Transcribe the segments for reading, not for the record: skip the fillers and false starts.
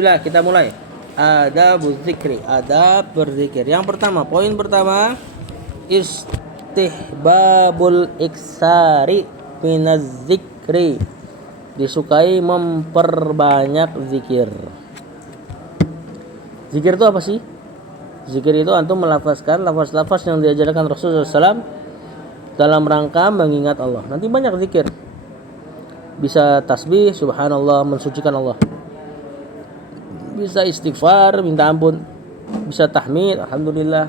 bismillah kita mulai. Adabuz zikri, adab berzikir. Yang pertama, poin pertama, istihbabul iksari minaz zikri. Disukai memperbanyak zikir. Zikir itu apa sih? Zikir itu antum melafazkan lafaz-lafaz yang diajarkan Rasulullah SAW dalam rangka mengingat Allah. Nanti banyak zikir. Bisa tasbih, subhanallah, mensucikan Allah. Bisa istighfar, minta ampun. Bisa tahmid, alhamdulillah.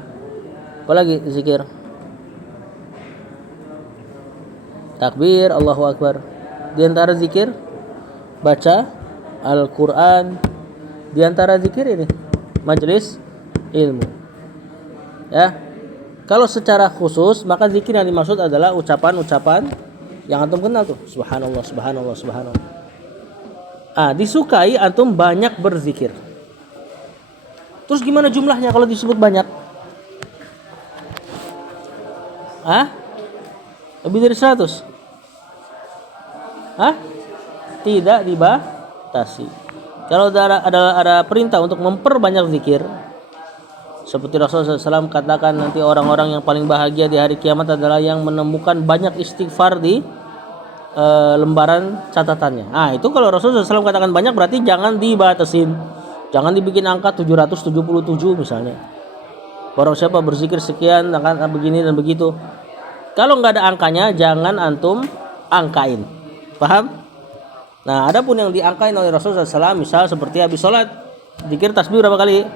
Apalagi zikir? Takbir, Allahu Akbar. Di antara zikir baca Al-Quran. Di antara zikir ini majelis ilmu. Ya. Kalau secara khusus maka zikir yang dimaksud adalah ucapan-ucapan yang antum kenal tuh. Subhanallah, subhanallah, subhanallah. Disukai antum banyak berzikir. Terus gimana jumlahnya kalau disebut banyak? Lebih dari 100? Tidak dibatasi. Kalau ada perintah untuk memperbanyak zikir, seperti Rasulullah SAW katakan nanti orang-orang yang paling bahagia di hari kiamat adalah yang menemukan banyak istighfar di lembaran catatannya. Itu kalau Rasulullah SAW katakan banyak berarti jangan dibatasin. Jangan dibikin angka 777 misalnya. Barang siapa berzikir sekian akan begini dan begitu. Kalau nggak ada angkanya jangan antum angkain. Paham? Nah, adapun yang diangkain oleh Rasulullah SAW misal seperti habis sholat zikir tasbih berapa kali?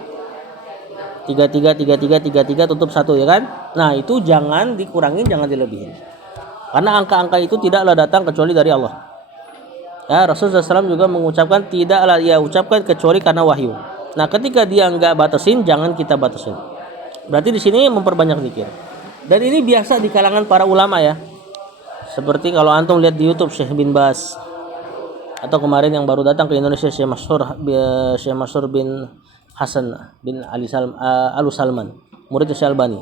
33 tutup 1 ya kan? Nah, itu jangan dikurangin, jangan dilebihin. Karena angka-angka itu tidaklah datang kecuali dari Allah. Ya, Rasulullah SAW juga mengucapkan tidaklah ia ucapkan kecuali karena wahyu. Nah, ketika dia nggak batasin, jangan kita batasin. Berarti di sini memperbanyak zikir. Dan ini biasa di kalangan para ulama ya. Seperti kalau antum lihat di YouTube Syekh bin Bas atau kemarin yang baru datang ke Indonesia Syekh Mansur bin Hasan bin Al Salman, murid Syekh Albani.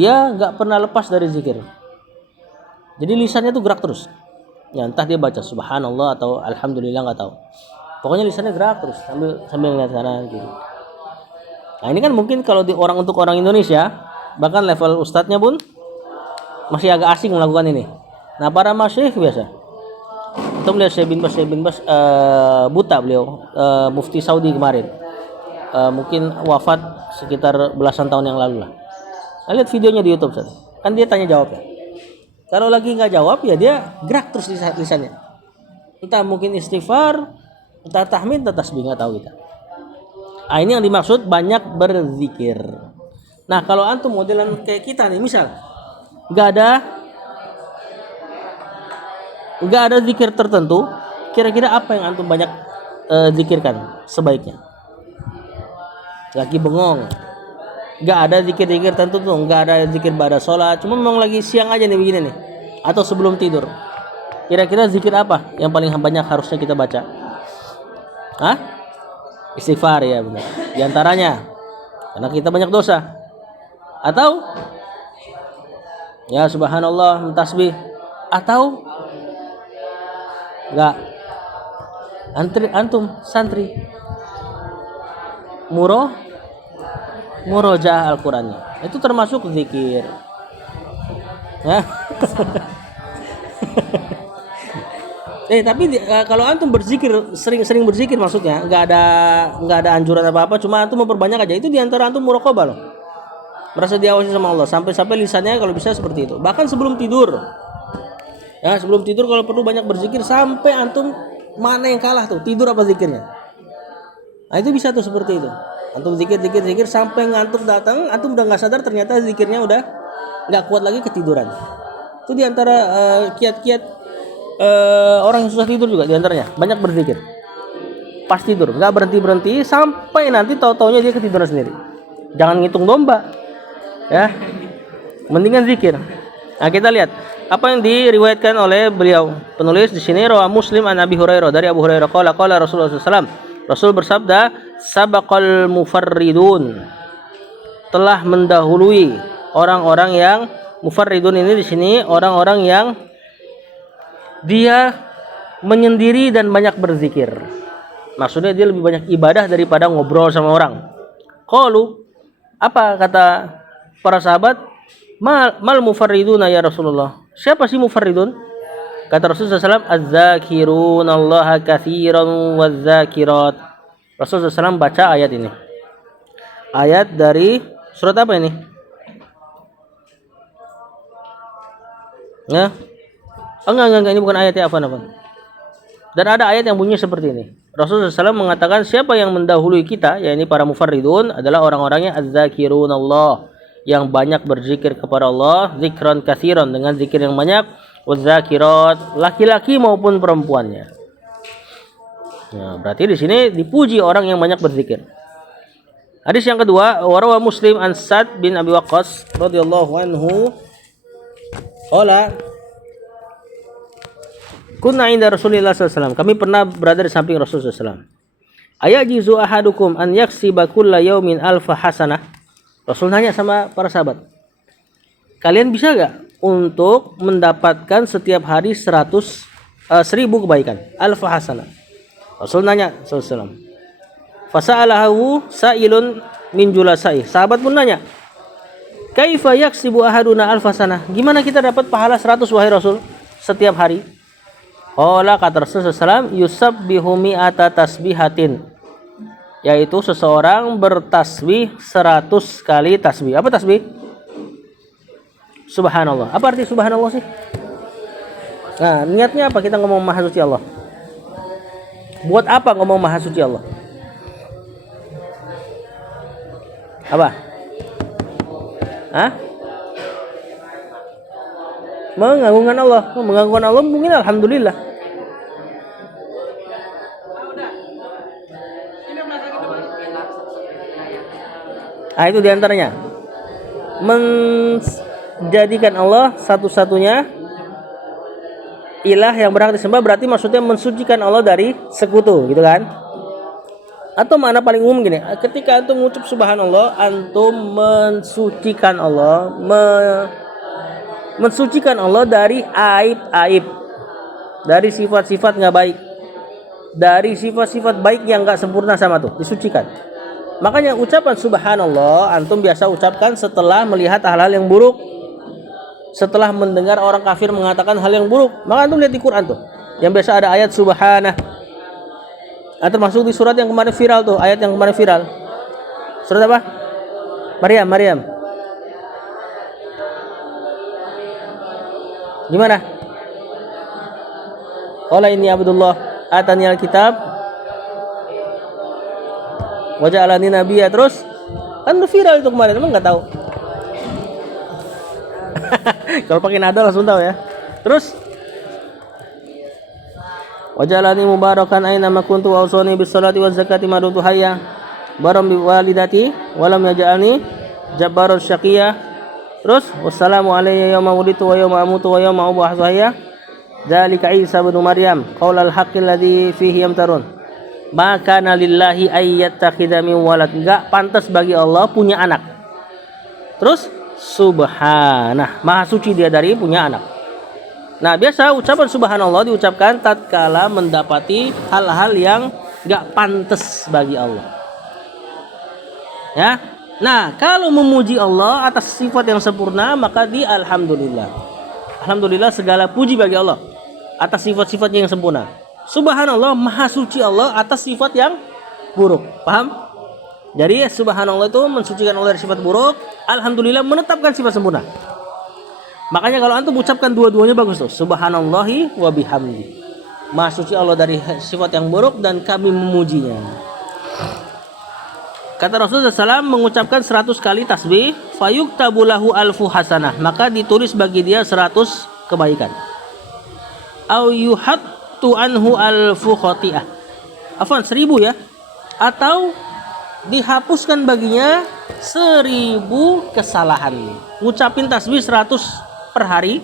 Dia nggak pernah lepas dari zikir. Jadi lisannya tuh gerak terus. Ya, entah dia baca subhanallah atau alhamdulillah nggak tahu. Pokoknya lisannya gerak terus sambil ngeliat kanan gitu. Nah, ini kan mungkin kalau untuk orang Indonesia, bahkan level ustadznya pun masih agak asing melakukan ini. Nah, para masyayikh biasa. Kita melihat Syekh bin Bas buta beliau, mufti Saudi kemarin. Mungkin wafat sekitar belasan tahun yang lalu lah. Lihat videonya di YouTube saja. Kan dia tanya jawab ya. Kalau lagi nggak jawab ya dia gerak terus lisannya. Entah mungkin istighfar, entah tahmid, entah tasbih, nggak tahu kita. Ini yang dimaksud banyak berzikir. Nah, kalau antum modelan kayak kita nih, misal nggak ada zikir tertentu, kira-kira apa yang antum banyak zikirkan sebaiknya? Lagi bengong, nggak ada zikir-zikir tertentu tuh, nggak ada zikir pada sholat, cuma memang lagi siang aja nih begini nih, atau sebelum tidur. Kira-kira zikir apa yang paling banyak harusnya kita baca? Istighfar ya benar. Di antaranya, karena kita banyak dosa. Atau ya subhanallah, tasbih. Atau enggak, antum santri murojaah Al-Qur'annya. Itu termasuk zikir. Ya. Tapi kalau antum berzikir, sering berzikir maksudnya, enggak ada anjuran apa-apa, cuma antum memperbanyak aja. Itu di antara antum muraqabah loh. Merasa diawasi sama Allah, sampai lisannya kalau bisa seperti itu. Bahkan sebelum tidur. Ya, sebelum tidur kalau perlu banyak berzikir sampai antum mana yang kalah tuh, tidur apa zikirnya. Nah, itu bisa tuh seperti itu. Antum zikir sampai ngantuk datang, antum udah enggak sadar ternyata zikirnya udah enggak kuat lagi, ketiduran. Itu di antara kiat-kiat orang yang susah tidur juga di antaranya, banyak berzikir. Pas tidur, enggak berhenti sampai nanti tahu-taunya dia ketiduran sendiri. Jangan ngitung domba. Ya. Mendingan zikir. Nah, kita lihat apa yang diriwayatkan oleh beliau. Penulis di sini rawi Muslim an Abi Hurairah, dari Abu Hurairah qala Rasulullah SAW. Rasul bersabda, sabaqal mufarridun, telah mendahului orang-orang yang mufarridun ini di sini orang-orang yang dia menyendiri dan banyak berzikir. Maksudnya dia lebih banyak ibadah daripada ngobrol sama orang. Qalu, apa kata para sahabat? Mal mufarriduna ya Rasulullah. Siapa sih mufarridun? Kata Rasulullah SAW, az-zakirunallaha katsiran waz-zakirat. Rasulullah SAW baca ayat ini. Ayat dari surat apa ini? Ya. Enggak, ini bukan ayat ya, apa. Dan ada ayat yang bunyinya seperti ini. Rasulullah SAW mengatakan siapa yang mendahului kita, yakni para mufarridun, adalah orang-orang yang az-zakirunallah, yang banyak berzikir kepada Allah, zikran katsiran, dengan zikir yang banyak, waz-zakirat, laki-laki maupun perempuannya. Nah, berarti di sini dipuji orang yang banyak berzikir. Hadis yang kedua, warawa Muslim an Sa'd bin Abi Waqqas radhiyallahu anhu qala kunna inda Rasulillah sallallahu alaihi wasallam. Kami pernah berada di samping Rasulullah sallallahu alaihi wasallam. Ayajizu ahadukum an yaksiba kulla yaumin alfa hasanah. Rasul nanya sama para sahabat, kalian bisa gak untuk mendapatkan setiap hari 1000 kebaikan, alfa hasanah? Rasul nanya sallallahu alaihi wasallam. Fasa'alahu sa'ilun min julasai. Sahabat pun nanya, kaifa yaksibu ahaduna alfa hasanah? Gimana kita dapat pahala 100 wahai Rasul setiap hari? Qala, kata Rasulullah SAW, yusabbihu mi'ata tasbihatin, yaitu seseorang bertasbih 100 kali tasbih. Apa tasbih? Subhanallah. Apa arti subhanallah sih? Nah, niatnya apa kita ngomong maha suci Allah? Buat apa ngomong maha suci Allah? Apa? Hah? Mengagungkan Allah. Mengagungkan Allah mungkin alhamdulillah. Ah, itu diantaranya. Menjadikan Allah satu-satunya ilah yang berhak disembah, berarti maksudnya mensucikan Allah dari sekutu, gitu kan? Atau makna paling umum gini, ketika antum mengucap subhanallah, antum mensucikan Allah, mensucikan Allah dari aib-aib, dari sifat-sifat nggak baik, dari sifat-sifat baik yang nggak sempurna sama tuh, disucikan. Makanya ucapan subhanallah antum biasa ucapkan setelah melihat hal-hal yang buruk, setelah mendengar orang kafir mengatakan hal yang buruk. Maka antum lihat di Quran tuh, yang biasa ada ayat subhanah. Termasuk di surat yang kemarin viral tuh, ayat yang kemarin viral. Surat apa? Maryam. Gimana? Qala inni abdullah atani alkitab wa ja'alani nabiyya. Terus kan viral itu kemarin, emang enggak tahu. Kalau pakai nada langsung tahu ya. Terus wa ja'alani mubarakan aina ma kuntu wa awsani bis salati waz zakati ma dumtu hayya baram bi walidati wa lam yaj'alni jabbaran syaqiyya. Terus wassalamu alayya yauma wulidtu wa yauma amutu wa yauma ub'atsu hayya dzalika Isa ibnu Maryam qaulal haqqi alladzi fihi yamtarun. Maka lillahi ayyattakhidha min walad, enggak pantas bagi Allah punya anak. Terus subhanah, maha suci dia dari punya anak. Nah, biasa ucapan subhanallah diucapkan tatkala mendapati hal-hal yang enggak pantas bagi Allah. Ya. Nah, kalau memuji Allah atas sifat yang sempurna, maka di alhamdulillah. Alhamdulillah, segala puji bagi Allah atas sifat-sifatnya yang sempurna. Subhanallah, maha suci Allah atas sifat yang buruk. Paham? Jadi subhanallah itu mensucikan Allah dari sifat buruk, alhamdulillah menetapkan sifat sempurna. Makanya kalau antum ucapkan dua-duanya bagus tuh. Subhanallahi wa bihamdi. Maha suci Allah dari sifat yang buruk dan kami memujinya. Kata Rasulullah SAW, mengucapkan 100 kali tasbih, fayuktabu lahu alfu hasanah, maka ditulis bagi dia 100 kebaikan. Au yuhattu anhu alfu khati'ah. Afwan, 1000 ya. Atau dihapuskan baginya 1000 kesalahan. Ngucapin tasbih 100 per hari,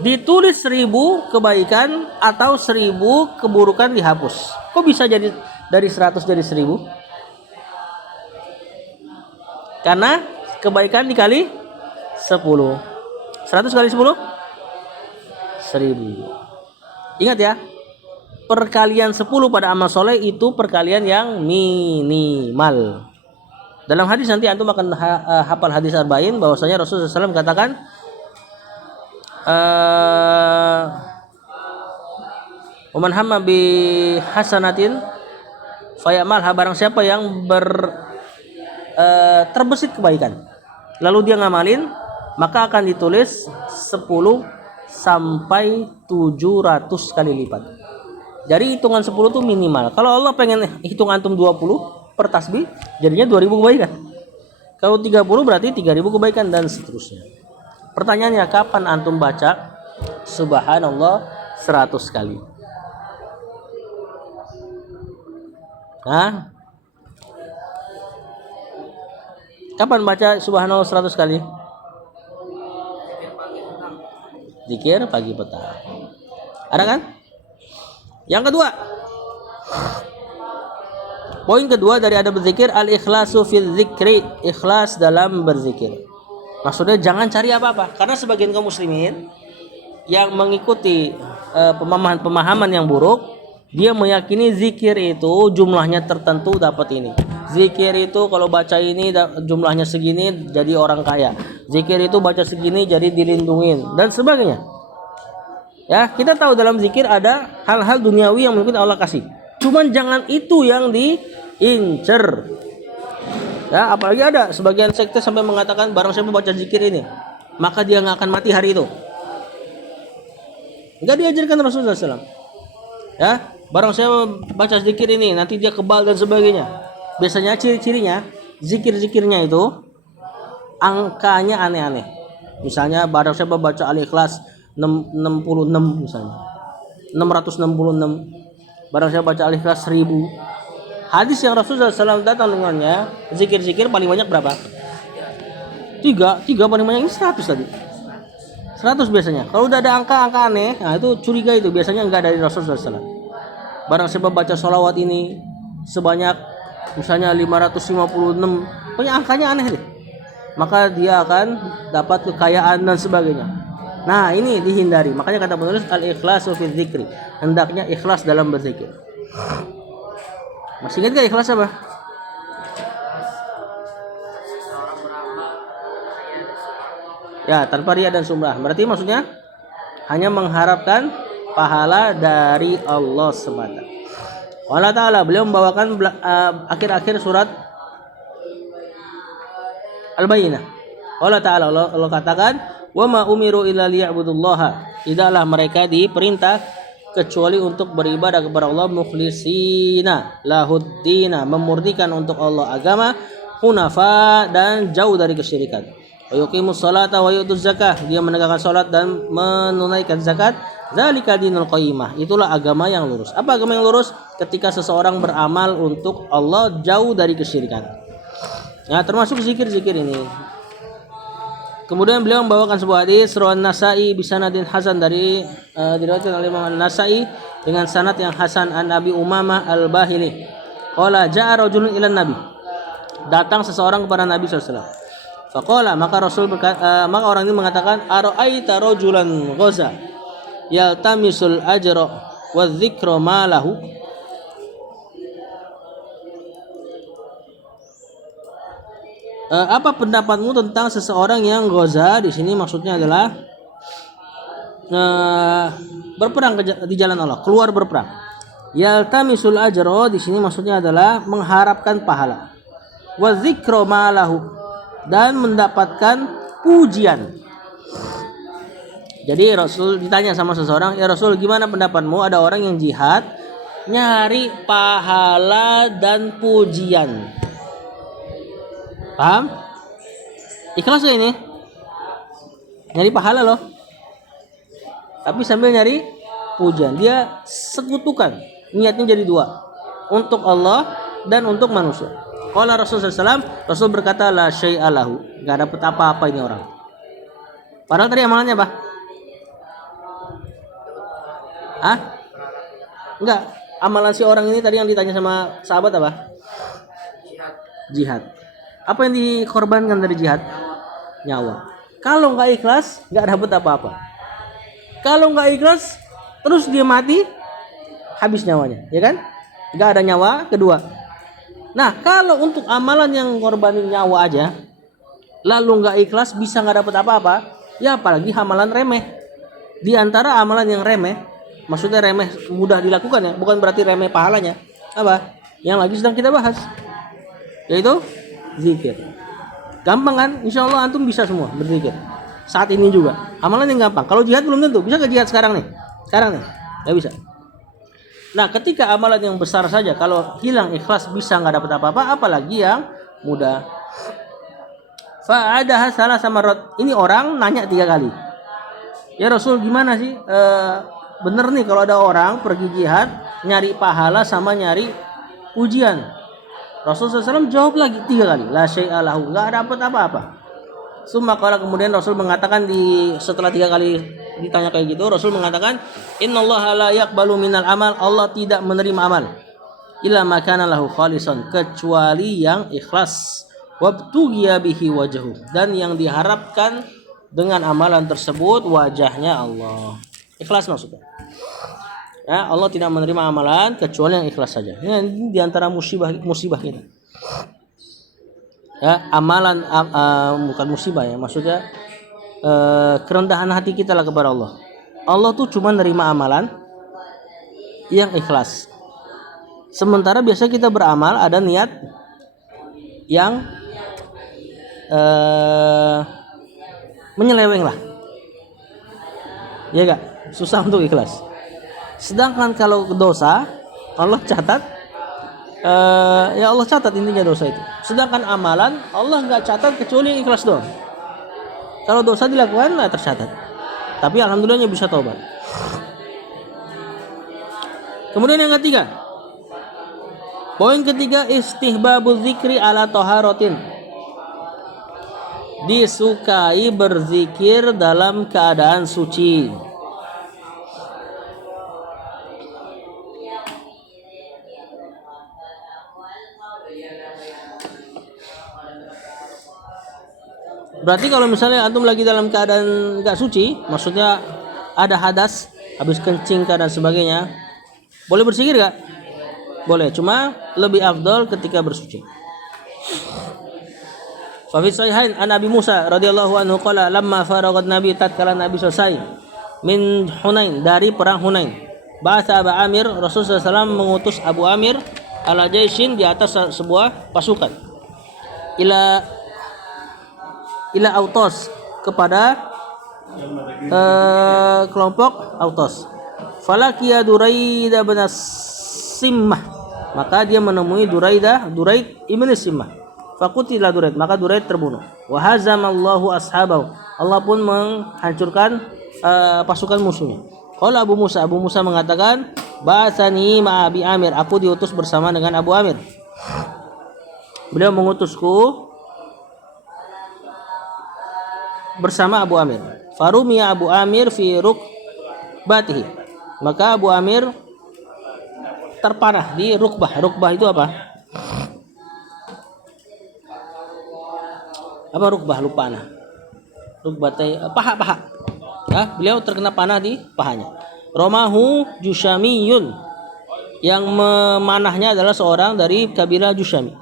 ditulis 1000 kebaikan atau 1000 keburukan dihapus. Kok bisa jadi dari 100 jadi 1000? Karena kebaikan dikali 10. 100 kali 10? 1000. Ingat ya, perkalian 10 pada amal soleh itu perkalian yang minimal. Dalam hadis nanti antum akan hafal hadis arba'in bahwasanya Rasulullah SAW katakan Waman hamma bi hasanatin fayamalha, barang siapa yang terbesit kebaikan lalu dia ngamalin, maka akan ditulis 10 sampai 700 kali lipat. Jadi hitungan 10 itu minimal. Kalau Allah pengen hitung antum 20 per tasbih, jadinya 2000 kebaikan. Kalau 30 berarti 3000 kebaikan dan seterusnya. Pertanyaannya, kapan antum baca subhanallah 100 kali? Hah? Kapan baca subhanallah 100 kali? Zikir pagi petang. Ada kan? Yang kedua, poin kedua dari adab berzikir, al-ikhlasu fil zikri, ikhlas dalam berzikir. Maksudnya jangan cari apa-apa, karena sebagian kaum muslimin yang mengikuti pemahaman yang buruk, dia meyakini zikir itu jumlahnya tertentu dapat ini. Zikir itu kalau baca ini jumlahnya segini jadi orang kaya. Zikir itu baca segini jadi dilindungin dan sebagainya. Ya, kita tahu dalam zikir ada hal-hal duniawi yang mungkin Allah kasih. Cuman jangan itu yang diincer. Ya, apalagi ada sebagian sekte sampai mengatakan barang siapa baca zikir ini, maka dia nggak akan mati hari itu. Nggak diajarkan Rasulullah SAW. Ya, barang siapa baca zikir ini, nanti dia kebal dan sebagainya. Biasanya ciri-cirinya zikir-zikirnya itu angkanya aneh-aneh. Misalnya barang siapa baca Al-Ikhlas 66 misalnya, 666. Barang siapa baca Al-Ikhlas 1000. Hadis yang Rasulullah SAW datang dengannya, zikir-zikir paling banyak berapa? 3 paling banyak ini 100 tadi. 100 biasanya. Kalau udah ada angka-angka aneh, nah itu curiga, itu biasanya enggak dari Rasulullah SAW. Barang siapa baca sholawat ini sebanyak misalnya 556, pokoknya angkanya aneh deh, maka dia akan dapat kekayaan dan sebagainya. Nah, ini dihindari. Makanya kata penulis al-ikhlasu fi dzikri, hendaknya ikhlas dalam berzikir. Masih ingat gak ikhlas apa? Ya, tanpa riya dan sumrah. Berarti maksudnya hanya mengharapkan pahala dari Allah semata. Allah Ta'ala, beliau membawakan akhir-akhir surat Al-Bayyinah. Allah Ta'ala, Allah katakan, wa ma umiru illa liya'budullaha, tidaklah mereka diperintah kecuali untuk beribadah kepada Allah mukhlisina lahuddina, memurnikan untuk Allah agama, hunafa, dan jauh dari kesyirikan. Wa yuqimus salata wa yu'tuz zakah, dia menegakkan salat dan menunaikan zakat. Dzalika dinul qayyimah, itulah agama yang lurus. Apa agama yang lurus? Ketika seseorang beramal untuk Allah jauh dari kesyirikan. Nah, termasuk zikir-zikir ini. Kemudian beliau membawakan sebuah hadis riwayat Nasa'i bisanadin hasan, dari diriwayatkan oleh Imam Nasa'i dengan sanad yang hasan, an Abi Umamah Al-Bahili. Qala ja'a rajulun ila Nabi. Datang seseorang kepada Nabi sallallahu alaihi wasallam. Faqala, maka orang ini mengatakan, ara'aita rajulan ghaza yaltamisul ajra wa dzikra ma lahu. Apa pendapatmu tentang seseorang yang ghaza? Di sini maksudnya adalah berperang di jalan Allah, keluar berperang. Yaltamisul ajra di sini maksudnya adalah mengharapkan pahala. Wa dzikra ma lahu, dan mendapatkan pujian. Jadi Rasul ditanya sama seseorang, ya Rasul, gimana pendapatmu ada orang yang jihad nyari pahala dan pujian? Paham? Ikhlas gak ini? Nyari pahala loh, tapi sambil nyari pujian. Dia sekutukan, niatnya jadi dua, untuk Allah dan untuk manusia. Qala Rasulullah SAW, Rasul berkata, la syai'a lahu, gak dapat apa-apa ini orang. Padahal tadi amalannya apa? Hah? Enggak, amalan si orang ini tadi yang ditanya sama sahabat apa? Jihad. Apa yang dikorbankan dari jihad? Nyawa. Kalau nggak ikhlas, nggak dapat apa-apa. Kalau nggak ikhlas, terus dia mati, habis nyawanya, ya kan? Nggak ada nyawa kedua. Nah, kalau untuk amalan yang ngorbanin nyawa aja, lalu nggak ikhlas, bisa nggak dapat apa-apa, ya apalagi amalan remeh. Di antara amalan yang remeh, maksudnya remeh mudah dilakukan ya, bukan berarti remeh pahalanya. Apa? Yang lagi sedang kita bahas, yaitu zikir. Gampang kan? Insya Allah antum bisa semua berzikir. Saat ini juga. Amalan yang gampang. Kalau jihad belum tentu. Bisa ke jihad sekarang nih? Sekarang nih? Nggak bisa. Nah, ketika amalan yang besar saja, kalau hilang ikhlas bisa nggak dapat apa-apa, apalagi yang mudah. Fa'adaha salah sama rot. Ini orang nanya 3 kali. Ya Rasul, gimana sih? Bener nih kalau ada orang pergi jihad nyari pahala sama nyari ujian. Rasul SAW jawab lagi 3 kali. La syai'a lahu. Nggak dapat apa-apa. Summa qala, kemudian Rasul mengatakan setelah 3 kali ditanya kayak gitu, Rasul mengatakan, innallaha la yaqbalu minal amal, Allah tidak menerima amal illa ma kana lahu khalisan, kecuali yang ikhlas, wabtughiya bihi wajhu, dan yang diharapkan dengan amalan tersebut wajahnya Allah. Ikhlas maksudnya. Ya, Allah tidak menerima amalan kecuali yang ikhlas saja. Ini diantara musibah kita. Ya, amalan bukan musibah ya, maksudnya kerendahan hati kita lah kepada Allah. Allah tuh cuma nerima amalan yang ikhlas. Sementara biasa kita beramal ada niat yang menyeleweng lah, ya gak? Susah untuk ikhlas. Sedangkan kalau dosa, Allah catat, ya Allah catat intinya dosa itu. Sedangkan amalan Allah nggak catat kecuali yang ikhlas doang. Kalau dosa dilakukan nggak tercatat, tapi alhamdulillahnya bisa taubat. Kemudian yang ketiga, poin ketiga, istihbabuz zikri ala taharatin. Disukai berzikir dalam keadaan suci. Berarti kalau misalnya antum lagi dalam keadaan gak suci, maksudnya ada hadas, habis kencing dan sebagainya, boleh berzikir gak? Boleh, cuma lebih afdal ketika bersuci. Fa fi sahihain an Abi Musa radhiyallahu anhu qala lamma faraghat Nabi, tatkala Nabi selesai min Hunain, dari perang Hunain, ba'atha Abu Amir, Rasulullah SAW mengutus Abu Amir ala jaishin, di atas sebuah pasukan, ila Autos, kepada kelompok Autos. Falakiya Duraid bin Simmah, maka dia menemui Duraid ibn Simmah. Faqutila Duraid, maka Duraid terbunuh. Wa hazamallahu ashabahu, Allah pun menghancurkan pasukan musuhnya. Qala Abu Musa mengatakan, ba'atsani ma Abi Amir, aku diutus bersama dengan Abu Amir. Beliau mengutusku bersama Abu Amir. Farumiya Abu Amir fi rukbatihi, maka Abu Amir terpanah di rukbah. Rukbah itu apa? Apa rukbah? Lupa nah. Rukbah paha. Ya, beliau terkena panah di pahanya. Romahu Jushamiyun, yang memanahnya adalah seorang dari kabilah Jushami.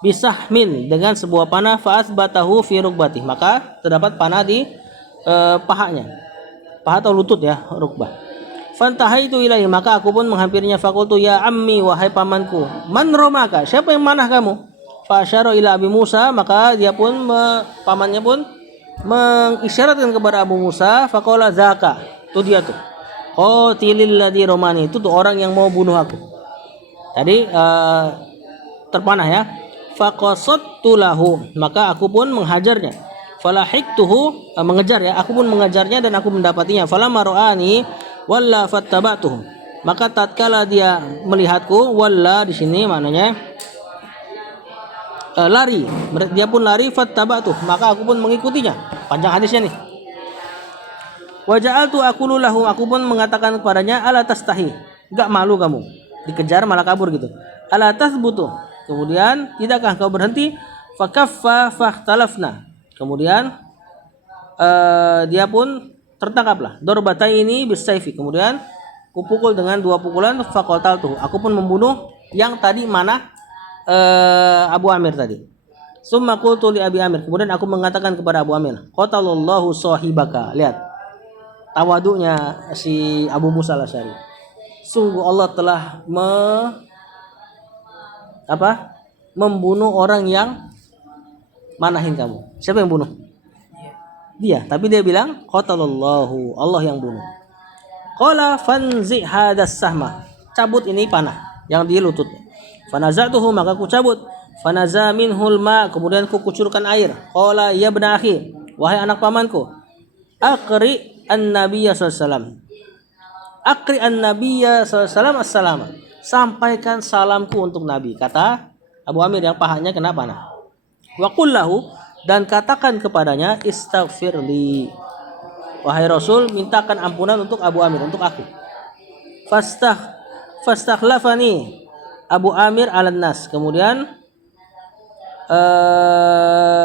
Bisahmin, dengan sebuah panah, fa'atsbatahu fi rukbatih, maka terdapat panah di pahanya. Paha atau lutut ya, rukbah. Fantahaitu ilaihi, maka aku pun menghampirinya. Faqultu ya ammi, wahai pamanku, man romaka, siapa yang manah kamu? Fa'asyara ila Abi Musa, maka dia pun pamannya pun mengisyaratkan kepada Abu Musa. Faqala zaka, itu dia tuh, qatilil ladzi romani, itu tuh orang yang mau bunuh aku tadi, terpanah ya. Faqasattu lahu, maka aku pun menghajarnya. Falahiktuhu, mengejar ya, aku pun mengejarnya dan aku mendapatinya. Falamma ra'ani walla fattabatuhu, maka tatkala dia melihatku, walla di sini maknanya lari, dia pun lari, fattabatuh, maka aku pun mengikutinya. Panjang hadisnya nih. Wa ja'altu aqulu lahu, aku pun mengatakan kepadanya, ala tastahi, enggak malu kamu dikejar malah kabur gitu. Ala tasbutu, kemudian tidakkah kau berhenti? Fakaffa fakhtalafna, kemudian dia pun tertangkaplah. Dorbataini bisayfi, kemudian kupukul dengan 2 pukulan, faqataltu, aku pun membunuh yang tadi mana Abu Amir tadi. Summa qultu li Abi Amir, kemudian aku mengatakan kepada Abu Amir, qatalallahu sahibaka. Lihat tawadunya si Abu Musa al-Asy'ari. Sungguh Allah telah membunuh orang yang manahin kamu. Siapa yang bunuh? Dia. Tapi dia bilang qatalallahu, Allah yang bunuh. Qala fanzi hadas sahma, cabut ini panah yang di lutut. Fanazatuhu, maka ku cabut. Fanaza minhul ma, kemudian ku kucurkan air. Qala ya ibna akhi, wahai anak pamanku, aqri an-nabiyya sallallahu alaihi wasallam. Aqri an-nabiyya sallallahu alaihi wasallam assalama, sampaikan salamku untuk Nabi, kata Abu Amir yang pahanya kena panah. Wa qul lahu, dan katakan kepadanya, istaghfirli, wahai Rasul, mintakan ampunan untuk Abu Amir, untuk aku. Fastakhlafani Abu Amir alan nas, kemudian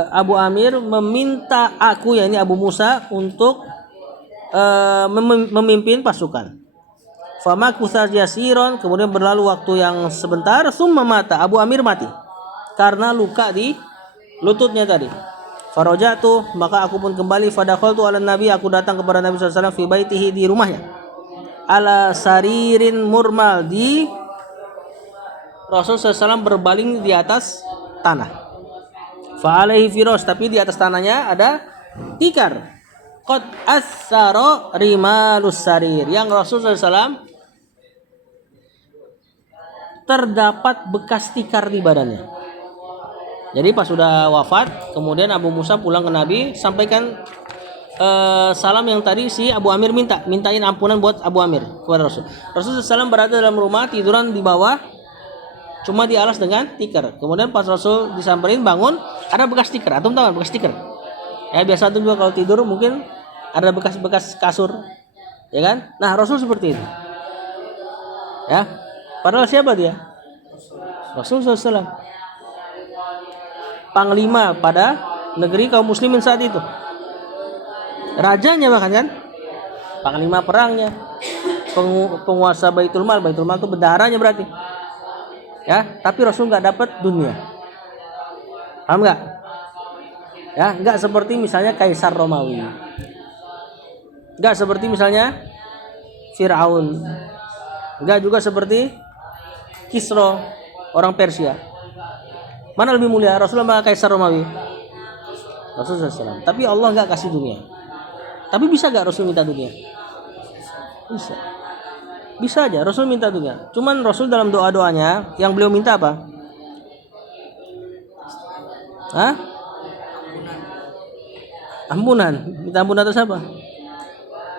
Abu Amir meminta aku, yakni Abu Musa, untuk memimpin pasukan. Fama kusar yasiron, kemudian berlalu waktu yang sebentar, summa mata, Abu Amir mati karena luka di lututnya tadi. Farajatu, maka aku pun kembali, fadakhaltu ala nabi, aku datang kepada Nabi SAW, fi baitihi, di rumahnya, ala saririn murmal, di Rasul SAW berbaling di atas tanah. Fa alaihi firas, tapi di atas tanahnya ada tikar. Qad asara rimalus sarir, yang Rasul SAW terdapat bekas tikar di badannya. Jadi pas sudah wafat, kemudian Abu Musa pulang ke Nabi, sampaikan salam yang tadi si Abu Amir mintain ampunan buat Abu Amir kepada Rasul. Rasul SAW berada dalam rumah, tiduran di bawah, cuma di alas dengan tikar. Kemudian pas Rasul disamperin bangun, ada bekas tikar. Antum tahu bekas tikar? Ya biasa antum juga kalau tidur mungkin ada bekas-bekas kasur, ya kan? Nah Rasul seperti itu. Ya, padahal siapa dia? Rasul SAW, panglima pada negeri kaum muslimin saat itu, rajanya bahkan kan, panglima perangnya, penguasa Baitul Mal itu bendaharanya berarti. Ya, tapi Rasul nggak dapat dunia, paham nggak? Ya, nggak seperti misalnya Kaisar Romawi, nggak seperti misalnya Fir'aun, nggak juga seperti Kisra orang Persia. Mana lebih mulia, Rasulullah Kaisar Romawi? Rasulullah SAW. Tapi Allah nggak kasih dunia. Tapi bisa nggak Rasul minta dunia? Bisa aja Rasul minta dunia. Cuman Rasul dalam doa-doanya yang beliau minta apa? Ampunan. Minta ampunan atas apa?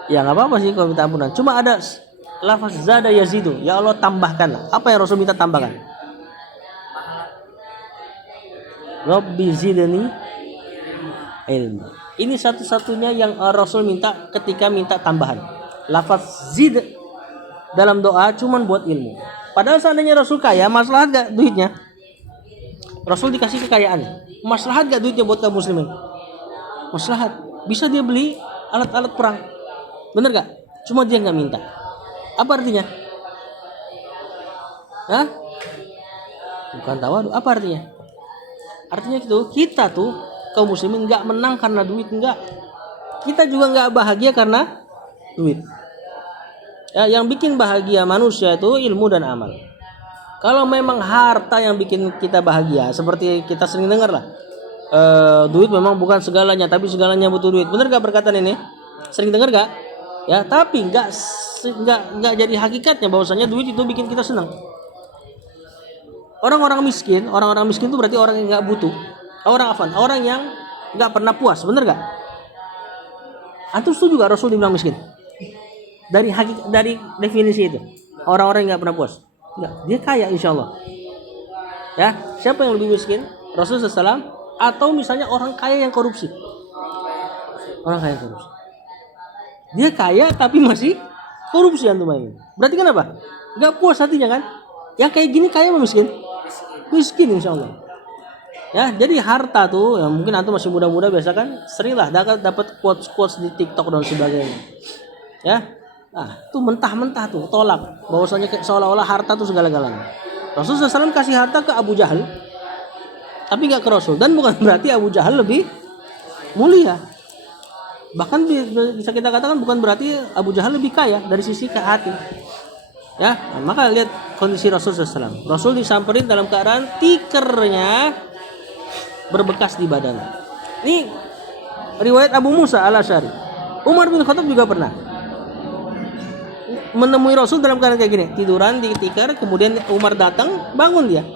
Ya nggak apa-apa sih kalau minta ampunan. Cuma ada lafaz zada yazidu, ya Allah tambahkan. Apa yang Rasul minta tambahkan? Rabbi zidni ilmu. Ini satu-satunya yang Rasul minta ketika minta tambahan. Lafaz zid dalam doa cuman buat ilmu. Padahal seandainya Rasul kaya, maslahat gak duitnya? Rasul dikasih kekayaan, maslahat gak duitnya buat kaum muslimin? Maslahat. Bisa dia beli alat-alat perang, bener gak? Cuma dia nggak minta. Apa artinya? Bukan tawadu. Apa artinya? Artinya itu kita tuh kaum muslimin nggak menang karena duit, enggak. Kita juga nggak bahagia karena duit. Ya, yang bikin bahagia manusia itu ilmu dan amal. Kalau memang harta yang bikin kita bahagia, seperti kita sering dengar lah, duit memang bukan segalanya, tapi segalanya butuh duit. Bener gak perkataan ini? Sering dengar gak? Ya, tapi nggak jadi hakikatnya bahwasanya duit itu bikin kita senang. Orang-orang miskin itu berarti orang yang nggak butuh, orang yang nggak pernah puas, bener gak? Antum setuju gak Rasul dibilang miskin? Dari definisi itu, orang-orang yang nggak pernah puas. Enggak, dia kaya insya Allah. Ya, siapa yang lebih miskin? Rasul SAW atau misalnya orang kaya yang korupsi? Orang kaya yang korupsi. Dia kaya tapi masih korupsi antum ini. Berarti kenapa? Nggak puas hatinya kan? Yang kayak gini kaya apa miskin? Miskin insya Allah. Ya, jadi harta tuh, yang mungkin antum masih muda-muda biasa kan, seringlah dapat quotes di TikTok dan sebagainya. Ya. Itu mentah-mentah tuh tolak bahwasanya seolah-olah harta itu segala-galanya. Rasulullah SAW kasih harta ke Abu Jahal, tapi nggak ke Rasul, dan bukan berarti Abu Jahal lebih mulia. Bahkan bisa kita katakan bukan berarti Abu Jahal lebih kaya dari sisi ke hati. Ya, maka lihat kondisi Rasul SAW. Rasul disamperin dalam keadaan tikernya berbekas di badan. Ini riwayat Abu Musa al-Asy'ari. Umar bin Khattab juga pernah menemui Rasul dalam keadaan kayak gini, tiduran di tikar, kemudian Umar datang, bangun dia.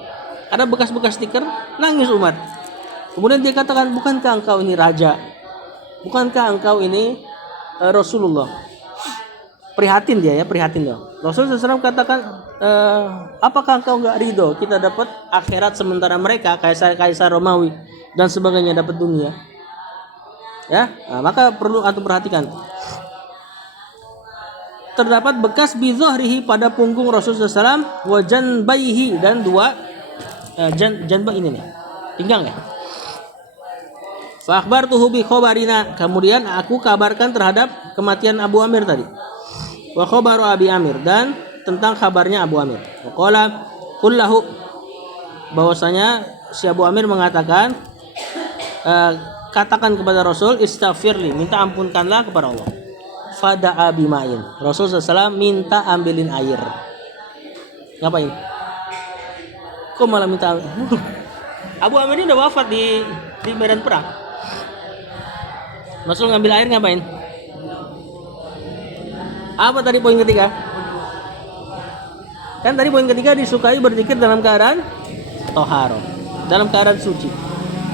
Ada bekas-bekas tikar, nangis Umar. Kemudian dia katakan, bukankah engkau ini raja? Bukankah engkau ini Rasulullah? Prihatin dia ya, prihatin dia. Rasulullah SAW katakan, apakah engkau enggak ridho kita dapat akhirat sementara mereka kaisar-kaisar Romawi dan sebagainya dapat dunia? Ya, maka perlu antum perhatikan. Terdapat bekas bizahrihi pada punggung Rasulullah SAW, wa janbaihi, dan dua janbah ini nih, pinggang ya. Fa akhbartuhu bi khabarina, kemudian aku kabarkan terhadap kematian Abu Amir tadi. Wa khabaru Abi Amir, dan tentang kabarnya Abu Amir. Wa qala kullahu, bahwasanya si Abu Amir mengatakan, katakan kepada Rasul, istaghfirli, minta ampunkanlah kepada Allah. Fada'a bima'in, Rasulullah SAW minta ambilin air. Ngapain? Kok malah minta Abu Amir ini udah wafat di medan perang. Rasul ngambil air ngapain? Apa tadi poin ketiga? Kan tadi poin ketiga disukai berzikir dalam keadaan toharo, dalam keadaan suci.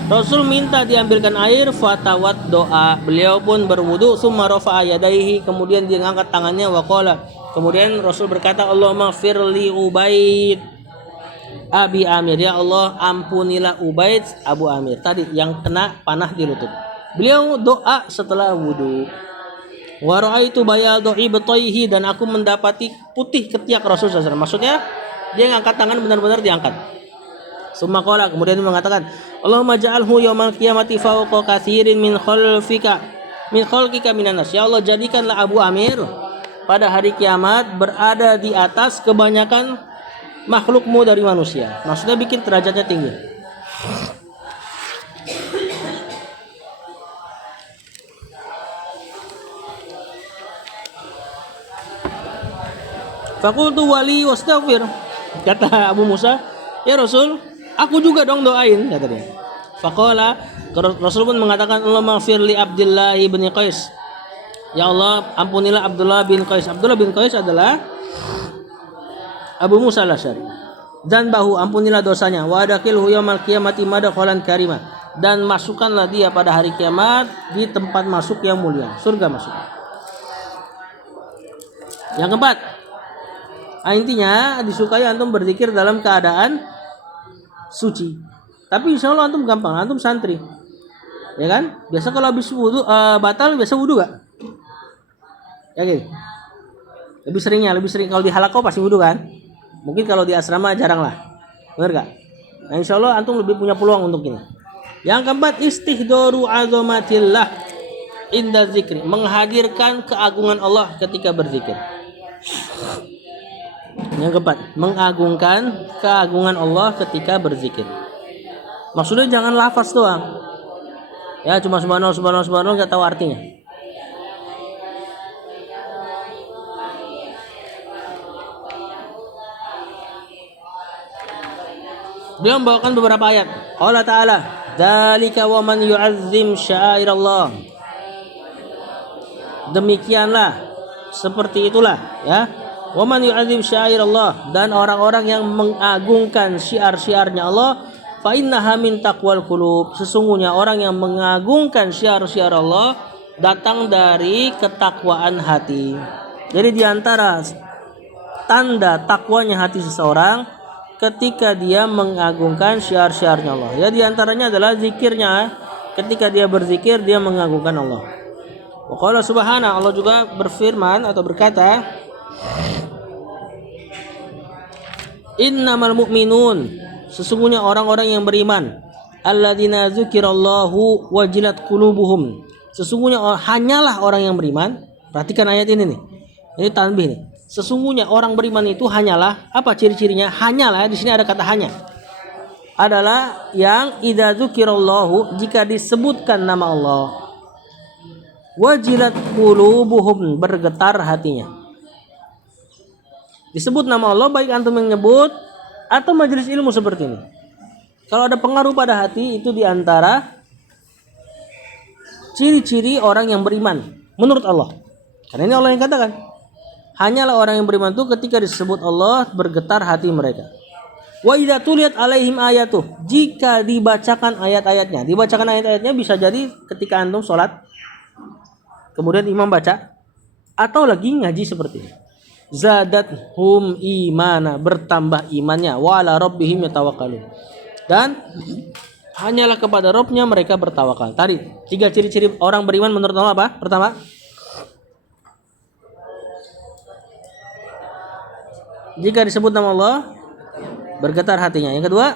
Rasul minta diambilkan air, fatawat doa. Beliau pun berwudu, summa rafa'a yadaihi, kemudian dia angkat tangannya, waqala. Kemudian Rasul berkata, Allahumma firli Ubaid Abi Amir, ya Allah ampunilah Ubaid Abu Amir tadi yang kena panah di lutut. Beliau doa setelah wudu. Wa ra'aitu bayadu ibtaihi, dan aku mendapati putih ketiak Rasul SAW. Maksudnya dia ngangkat tangan benar-benar diangkat. Summa qala, kemudian dia mengatakan, Allahumma ja'alhu yaumal qiyamati fawqa katsirin min khalqika minan nas. Ya Allah, jadikanlah Abu Amir pada hari kiamat berada di atas kebanyakan makhlukmu dari manusia. Maksudnya bikin derajatnya tinggi. Faqultu wali wastaghfir. Kata Abu Musa, ya Rasul, aku juga dong doain, kata dia. Faqala, Rasul pun mengatakan, Allahumma firli Abdullah bin Qais. Ya Allah, ampunilah Abdullah bin Qais. Abdullah bin Qais adalah Abu Musa al-Asy'ari. Dan bahu, ampunilah dosanya. Wa adkhilhu yaumal qiyamati madkhalan karima, dan masukkanlah dia pada hari kiamat di tempat masuk yang mulia, surga masuk. Yang keempat, intinya disukai antum berzikir dalam keadaan suci. Tapi insya Allah antum gampang, antum santri, ya kan? Biasa kalau habis wudu batal, biasa wudu gak? Ya gitu. Lebih sering kalau di halaqah pasti wudu kan? Mungkin kalau di asrama jarang lah, benar gak? Nah insya Allah antum lebih punya peluang untuk ini. Yang keempat, istihdoru azomatillah inda zikri, menghadirkan keagungan Allah ketika berzikir. Yang keempat, mengagungkan keagungan Allah ketika berzikir. Maksudnya jangan lafaz doang. Ya cuma subhanallah subhanallah subhanallah, enggak tahu artinya. Dia membawakan beberapa ayat. Allah Ta'ala, dzalika wa man yu'azzim sya'airallah. Demikianlah, seperti itulah ya. Wa man yu'azzim sya'airallah, dan orang-orang yang mengagungkan syiar-syiarnya Allah, fa innaha min taqwal qulub. Sesungguhnya orang yang mengagungkan syiar-syiar Allah datang dari ketakwaan hati. Jadi di antara tanda takwanya hati seseorang ketika dia mengagungkan syiar-syiarnya Allah. Ya di antaranya adalah zikirnya. Ketika dia berzikir dia mengagungkan Allah. Wa qala subhanahu, Allah juga berfirman atau berkata, Innamal mu'minun, sesungguhnya orang-orang yang beriman, alladzina dzukirallahu wajilat qulubuhum. Sesungguhnya hanyalah orang yang beriman. Perhatikan ayat ini nih. Ini tanbih nih. Sesungguhnya orang beriman itu hanyalah apa ciri-cirinya? Hanyalah di sini ada kata hanya. Adalah yang idza dzukirallahu, jika disebutkan nama Allah, wajilat qulubuhum, bergetar hatinya. Disebut nama Allah baik antum yang nyebut atau majelis ilmu seperti ini. Kalau ada pengaruh pada hati, itu diantara ciri-ciri orang yang beriman menurut Allah. Karena ini Allah yang katakan. Hanyalah orang yang beriman itu ketika disebut Allah bergetar hati mereka. Wa idza tuliyat alaihim ayatuh, jika dibacakan ayat-ayatnya. Dibacakan ayat-ayatnya bisa jadi ketika antum sholat, kemudian imam baca, atau lagi ngaji seperti ini. Zadathum imana, bertambah imannya, wa ala rabbihim yatawakkalun, dan hanyalah kepada Rabbnya mereka bertawakal. Tadi 3 ciri-ciri orang beriman menurut Allah apa? Pertama, jika disebut nama Allah bergetar hatinya. Yang kedua,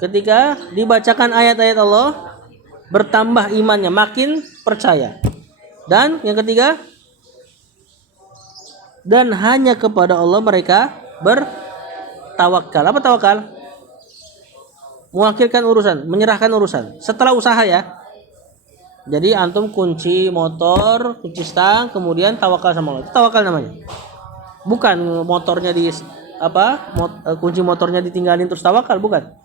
ketika dibacakan ayat-ayat Allah bertambah imannya, makin percaya. Dan yang ketiga, dan hanya kepada Allah mereka bertawakal. Apa tawakal? Mewakilkan urusan, menyerahkan urusan setelah usaha ya. Jadi antum kunci motor, kunci stang, kemudian tawakal sama Allah. Itu tawakal namanya. Bukan motornya di kunci motornya ditinggalin terus tawakal, bukan.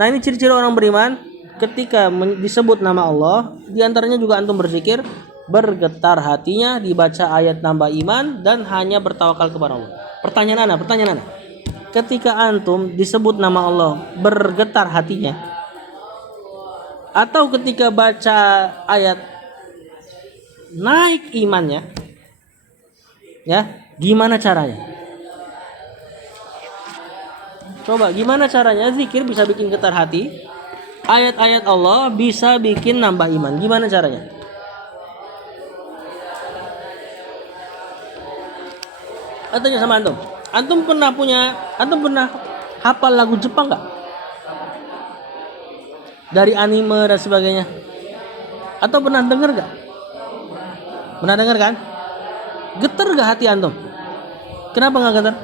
Nah, ini ciri-ciri orang beriman. Ketika disebut nama Allah, diantaranya juga antum berzikir, bergetar hatinya, dibaca ayat nambah iman, dan hanya bertawakal kepada Allah. Pertanyaan ana. Ketika antum disebut nama Allah bergetar hatinya, atau ketika baca ayat naik imannya, ya, gimana caranya? Coba gimana caranya zikir bisa bikin getar hati, ayat-ayat Allah bisa bikin nambah iman. Gimana caranya? Tanya sama antum. Antum pernah hafal lagu Jepang nggak? Dari anime dan sebagainya. Atau pernah dengar nggak? Pernah dengar kan? Getar nggak hati antum? Kenapa nggak getar?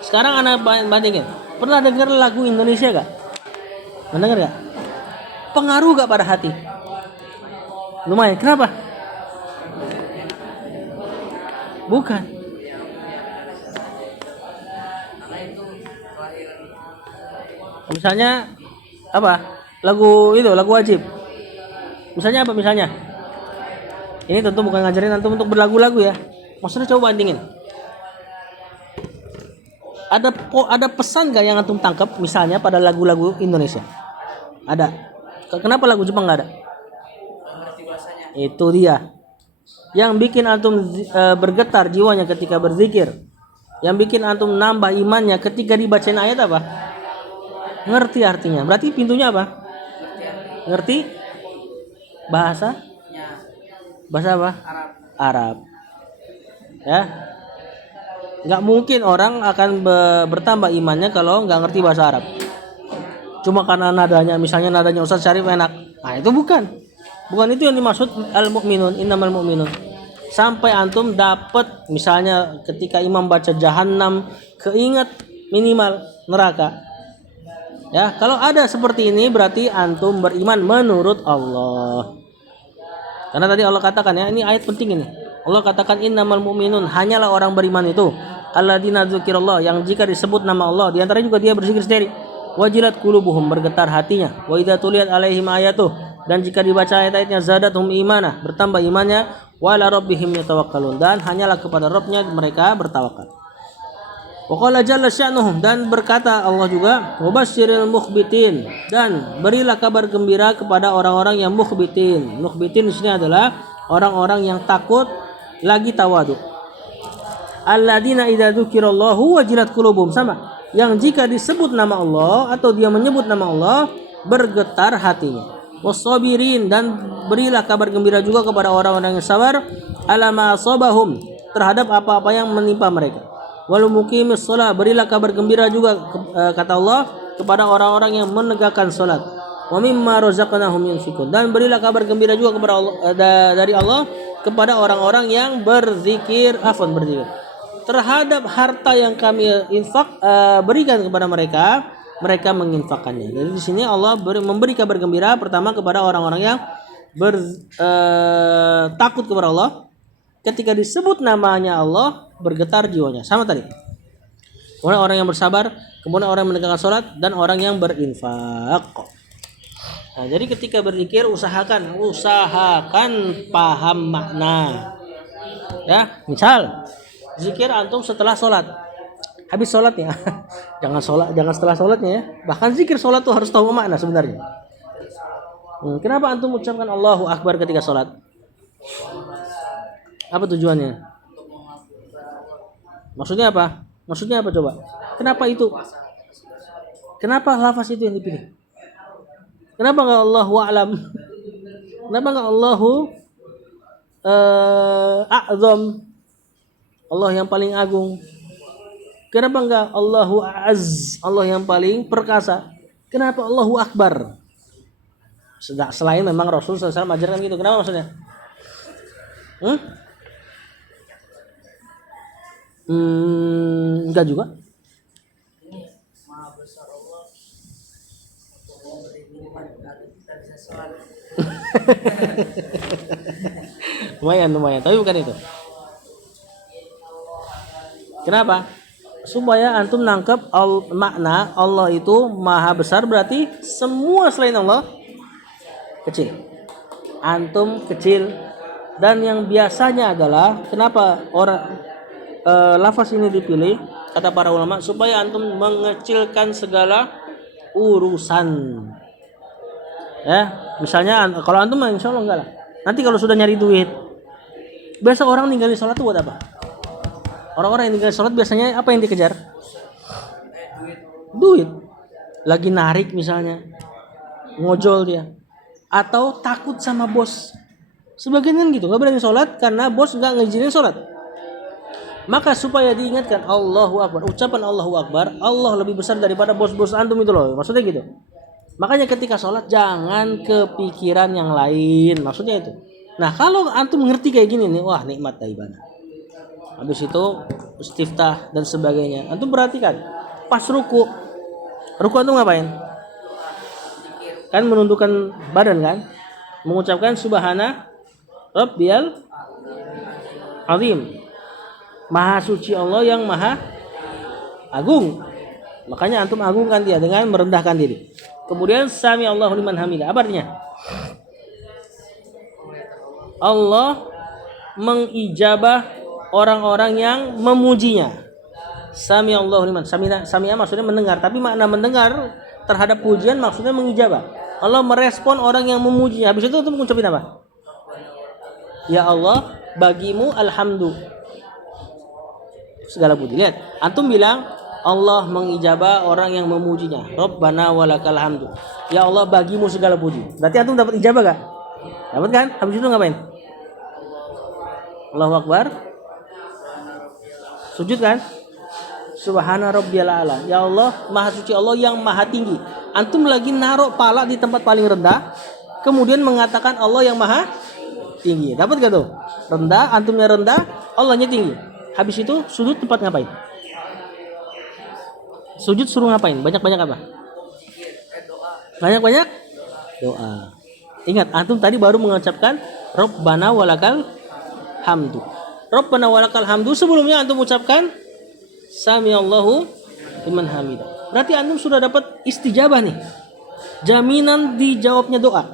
Sekarang anak bandingin. Pernah dengar lagu Indonesia nggak? Pernah dengar nggak? Pengaruh nggak pada hati? Lumayan. Kenapa? Bukan. Misalnya apa? Lagu wajib. Misalnya apa misalnya? Ini tentu bukan ngajarin antum untuk berlagu-lagu ya. Maksudnya coba bandingin. Ada pesan gak yang antum tangkap misalnya pada lagu-lagu Indonesia? Ada. Kenapa lagu Jepang gak ada? Itu dia. Yang bikin antum bergetar jiwanya ketika berzikir, yang bikin antum nambah imannya ketika dibacain ayat apa? Ngerti artinya. Berarti pintunya apa? Ngerti bahasa? Bahasa apa? Arab. Ya. Nggak mungkin orang akan bertambah imannya kalau nggak ngerti bahasa Arab. Cuma karena nadanya, misalnya nadanya Ustaz Syarif enak. Nah, itu bukan. Bukan itu yang dimaksud al-mu'minun, innamal mu'minun. Sampai antum dapat misalnya ketika imam baca Jahannam, keinget minimal neraka. Ya, kalau ada seperti ini berarti antum beriman menurut Allah. Karena tadi Allah katakan ya, ini ayat penting ini. Allah katakan innamal mu'minun, hanyalah orang beriman itu alladzina dzukirallah, yang jika disebut nama Allah, di antaranya juga dia berzikir sendiri. Wajilat qulubuhum, bergetar hatinya. Wa idza tuliyat alaihim ayatuh, dan jika dibaca ayat-ayatnya zadathum imana, bertambah imannya. Wa ala rabbihim yatawakkalun, dan hanyalah kepada Rabbnya mereka bertawakal. Wa qala jalla sya'nuhum, dan berkata Allah juga, wabasyiril mukhbitin, dan berilah kabar gembira kepada orang-orang yang mukhbitin. Mukhbitin di sini adalah orang-orang yang takut lagi tawadu. Alladzina idza dzukirallahu wajilat qulubuhum, sama, yang jika disebut nama Allah atau dia menyebut nama Allah bergetar hatinya. Wassabirin, dan berilah kabar gembira juga kepada orang-orang yang sabar, alama asabahum, terhadap apa-apa yang menimpa mereka. Wal muqimis shalah, berilah kabar gembira juga kata Allah kepada orang-orang yang menegakkan salat. Wa mimma razaqnahum yunfikun. Dan berilah kabar gembira juga kepada Allah, dari Allah kepada orang-orang yang berzikir, berzikir. Terhadap harta yang kami berikan kepada mereka, mereka menginfakkannya. Jadi di sini Allah memberi kabar gembira pertama kepada orang-orang yang takut kepada Allah. Ketika disebut namanya Allah, bergetar jiwanya. Sama tadi. Kemudian orang yang bersabar, kemudian orang yang menegakkan sholat, dan orang yang berinfak. Nah, jadi ketika berzikir usahakan paham makna. Ya, misal zikir antum setelah sholat, habis sholatnya, jangan setelah sholatnya ya. Bahkan zikir sholat tuh harus tahu makna sebenarnya. Kenapa antum ucapkan Allahu Akbar ketika sholat? Apa tujuannya? Maksudnya apa? Maksudnya apa coba? Kenapa itu? Kenapa lafaz itu yang dipilih? Kenapa enggak Allahu a'lam? Kenapa enggak Allahu a'zam? Allah yang paling agung. Kenapa enggak Allahu a'az? Allah yang paling perkasa. Kenapa Allahu Akbar? Selain memang Rasul SAW ajarkan gitu. Kenapa maksudnya? Enggak juga. lumayan, tapi bukan itu. Kenapa? Supaya antum nangkep makna Allah itu maha besar, berarti semua selain Allah kecil. Antum kecil. Dan yang biasanya adalah kenapa lafaz ini dipilih, kata para ulama, supaya antum mengecilkan segala urusan. Ya, misalnya kalau antum insya Allah enggak lah. Nanti kalau sudah nyari duit, biasa orang ninggalin sholat itu buat apa? Orang-orang yang ninggalin sholat biasanya apa yang dikejar? Duit. Lagi narik misalnya, ngojol dia, atau takut sama bos. Sebagian kan gitu, nggak berani sholat karena bos nggak ngizinin sholat. Maka supaya diingatkan Allahu Akbar, ucapan Allahu Akbar, Allah lebih besar daripada bos-bos antum itu loh. Maksudnya gitu. Makanya ketika sholat jangan kepikiran yang lain. Maksudnya itu. Nah kalau antum ngerti kayak gini nih, wah nikmat ibadah. Habis itu istiftah dan sebagainya. Antum perhatikan. Pas ruku antum ngapain? Kan menundukkan badan kan? Mengucapkan Subhana Rabbiyal Azim. Maha suci Allah yang maha agung. Makanya antum agungkan dia dengan merendahkan diri. Kemudian sami Allahu liman hamidah. Apa artinya? Allah mengijabah orang-orang yang memujinya. Sami Allahu liman. Sami'a maksudnya mendengar, tapi makna mendengar terhadap pujian maksudnya mengijabah. Allah merespon orang yang memujinya. Habis itu antum mengucapin apa? Ya Allah, bagimu alhamdu. Segala puji. Lihat, antum bilang Allah mengijabah orang yang memujinya. Rabbana walakal hamdu. Ya Allah, bagimu segala puji. Berarti antum dapat ijabah gak? Dapat kan? Habis itu ngapain? Allahu Akbar. Sujud kan? Subhana rabbiyal a'la. Ya Allah, maha suci Allah yang maha tinggi. Antum lagi naruh pala di tempat paling rendah, kemudian mengatakan Allah yang maha tinggi. Dapat gak tuh? Rendah, antumnya rendah, Allahnya tinggi. Habis itu sujud tempat ngapain? Sujud suruh ngapain? Banyak-banyak apa? Banyak-banyak doa. Ingat, antum tadi baru mengucapkan Rabbana walakal hamdu. Rabbana walakal hamdu, sebelumnya antum ucapkan Sami Allahu liman hamidah. Berarti antum sudah dapat istijabah nih. Jaminan dijawabnya doa.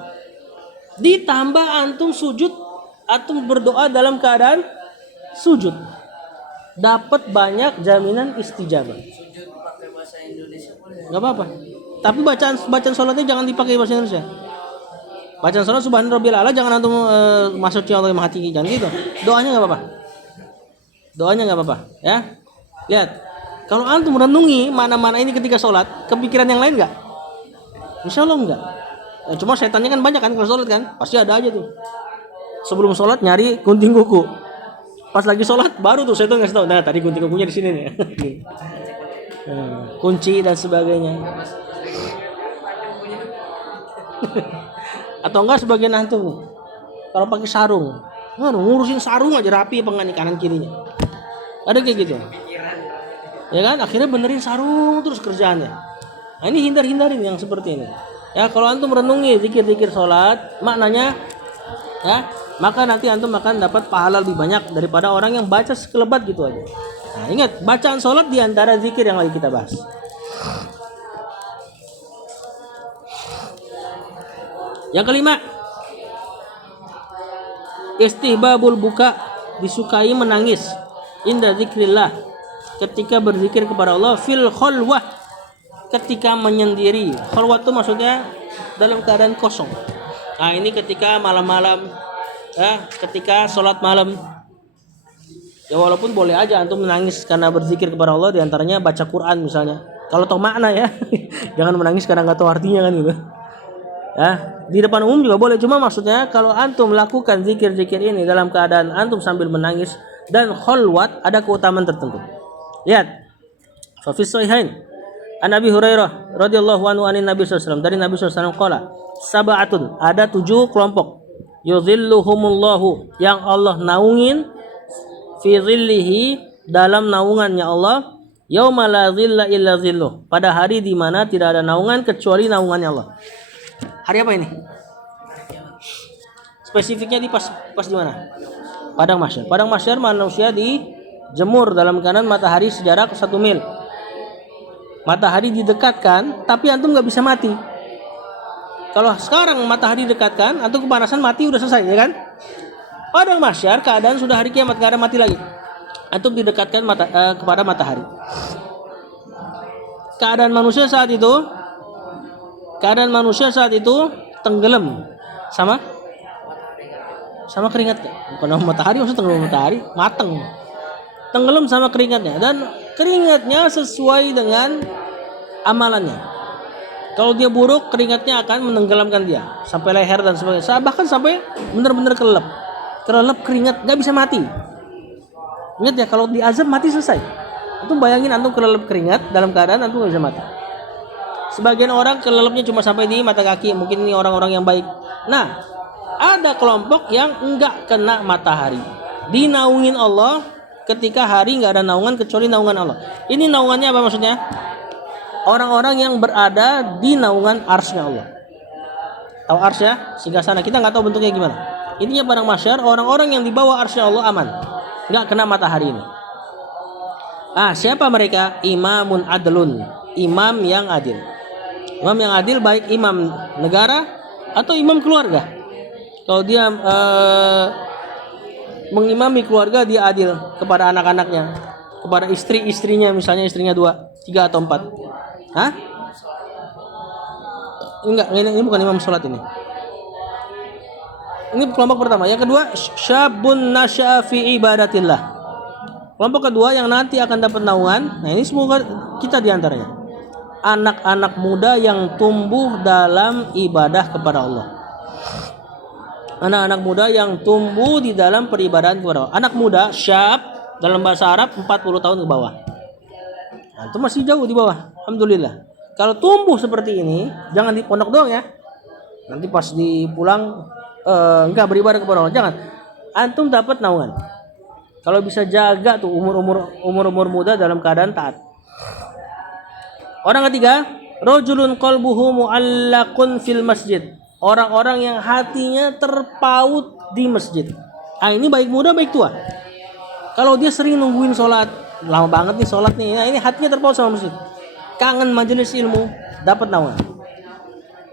Ditambah antum sujud, antum berdoa dalam keadaan sujud. Dapat banyak jaminan istijabah. Sujud pakai bahasa Indonesia boleh? Enggak apa-apa. Tapi bacaan sholatnya jangan dipakai bahasa Indonesia. Bacaan sholat Subhana Rabbiyal A'la jangan antum maksudnya Allah yang maha tinggi, jangan gitu. Doanya enggak apa-apa. Doanya enggak apa-apa, ya. Lihat. Kalau antum renungi mana-mana ini ketika sholat, kepikiran yang lain enggak? Insya Allah enggak. Cuma setannya kan banyak kan kalau sholat kan, pasti ada aja tuh. Sebelum sholat nyari gunting kuku. Pas lagi sholat baru tuh setan ngasih tahu, nah tadi gunting kukunya di sini nih. Kunci dan sebagainya. Atau enggak sebagian antum nih, kalau pakai sarung, ngurusin sarung aja rapi apa enggak nih kanan kirinya. Ada kayak gitu. Ya kan? Akhirnya benerin sarung terus kerjaannya. Nah, ini hindarin yang seperti ini. Ya, kalau antum renungi zikir-zikir sholat, maknanya ya, maka nanti antum akan dapat pahala lebih banyak daripada orang yang baca sekelebat gitu aja. Nah, ingat, bacaan sholat di antara zikir yang lagi kita bahas. Yang kelima, istihbabul buka, disukai menangis inda zikrillah, ketika berzikir kepada Allah, fil khalwah, ketika menyendiri. Khalwah itu maksudnya dalam keadaan kosong. Nah, ini ketika malam-malam, ya, ketika sholat malam. Ya walaupun boleh aja antum menangis karena berzikir kepada Allah, diantaranya baca Quran misalnya. Kalau tahu makna ya, jangan menangis karena nggak tahu artinya kan gitu. Ya, di depan umum juga boleh, cuma maksudnya kalau antum melakukan zikir-zikir ini dalam keadaan antum sambil menangis dan khalwat, ada keutamaan tertentu. Lihat, fa fi sahihain an Abi Hurairah radhiyallahu anhu anin Nabi sallallahu alaihi wasallam, dari Nabi sallallahu alaihi wasallam qala, sab'atun, ada 7 kelompok, yuzilluhumullahu, yang Allah naungin, fi zillihi, dalam naungannya Allah, yauma la zilla illa zilluh, pada hari di mana tidak ada naungan kecuali naungannya Allah. Hari apa ini? Spesifiknya di pas di mana? Padang mahsyar. Padang mahsyar manusia dijemur dalam keadaan matahari sejarak 1 mil. Matahari didekatkan, tapi antum nggak bisa mati. Kalau sekarang matahari didekatkan, antum kepanasan mati udah selesai, ya kan? Padang mahsyar keadaan sudah hari kiamat, nggak ada mati lagi. Antum didekatkan kepada matahari. Keadaan manusia saat itu tenggelam sama keringatnya. Bukan sama matahari, maksudnya tenggelam matahari, mateng. Tenggelam sama keringatnya, dan keringatnya sesuai dengan amalannya. Kalau dia buruk, keringatnya akan menenggelamkan dia sampai leher dan sebagainya. Bahkan sampai benar-benar kelelep keringat, nggak bisa mati. Ingat ya, kalau di azab mati selesai. Antum bayangin antum kelelep keringat dalam keadaan antum nggak bisa mati. Sebagian orang kelelepnya cuma sampai di mata kaki, mungkin ini orang-orang yang baik. Nah, ada kelompok yang enggak kena matahari, dinaungin Allah ketika hari nggak ada naungan kecuali naungan Allah. Ini naungannya apa maksudnya? Orang-orang yang berada di naungan arsy Allah. Tahu arsy ya? Singgasana, kita nggak tahu bentuknya gimana. Intinya padang mahsyar, orang-orang yang di bawah arsy Allah aman, nggak kena matahari ini. Siapa mereka? Imamun adlun, imam yang adil. Imam yang adil baik imam negara atau imam keluarga. Kalau dia mengimami keluarga, dia adil kepada anak-anaknya, kepada istri-istrinya, misalnya istrinya 2, 3 atau 4. Enggak, ini bukan imam sholat ini. Ini kelompok pertama. Yang kedua, syabun nasya'a fi ibadatillah. Kelompok kedua yang nanti akan dapat naungan. Nah, ini semoga kita diantaranya. Anak-anak muda yang tumbuh dalam ibadah kepada Allah. Anak-anak muda yang tumbuh di dalam peribadahan kepada Allah. Anak muda, syab, dalam bahasa Arab 40 tahun ke bawah. Nah, itu masih jauh di bawah. Alhamdulillah. Kalau tumbuh seperti ini, jangan di pondok doang ya. Nanti pas dipulang enggak beribadah kepada Allah. Jangan. Antum dapat naungan. Kalau bisa jaga tuh umur muda dalam keadaan taat. Orang ketiga, rajulun qalbuhu mu'allaqun fil masjid. Orang-orang yang hatinya terpaut di masjid. Ini baik muda baik tua. Kalau dia sering nungguin sholat, lama banget nih sholat nih, nah ini hatinya terpaut sama masjid, kangen majelis ilmu, dapat naungan.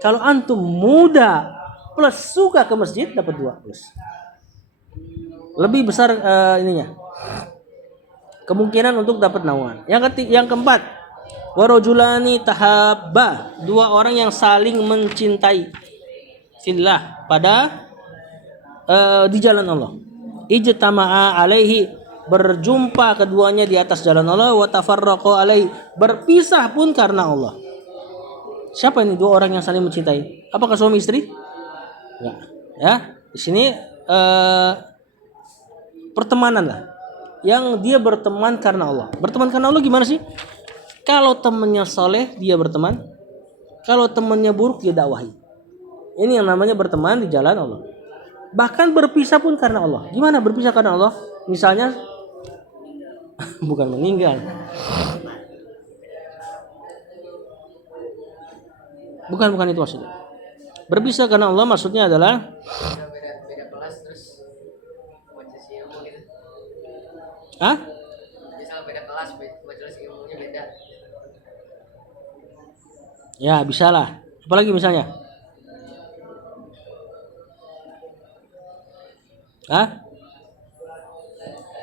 Kalau antum muda plus suka ke masjid, dapat 2 plus. Lebih besar kemungkinan untuk dapat naungan. Yang keempat, warajulani tahabba, 2 orang yang saling mencintai fillah, pada di jalan Allah. Ijtama'a alaihi, berjumpa keduanya di atas jalan Allah, wa tafarraqu alaihi, berpisah pun karena Allah. Siapa ini 2 orang yang saling mencintai? Apakah suami istri? Enggak. Ya, di sini pertemanan lah. Yang dia berteman karena Allah. Berteman karena Allah gimana sih? Kalau temannya soleh, dia berteman. Kalau temannya buruk, dia dakwahi. Ini yang namanya berteman di jalan Allah. Bahkan berpisah pun karena Allah. Gimana berpisah karena Allah? Misalnya bukan meninggal. Bukan itu maksudnya. Berpisah karena Allah maksudnya adalah beda kelas terus majelis ilmu gitu. ah Misal beda kelas majelis ilmunya beda. ya bisa lah. Apalagi misalnya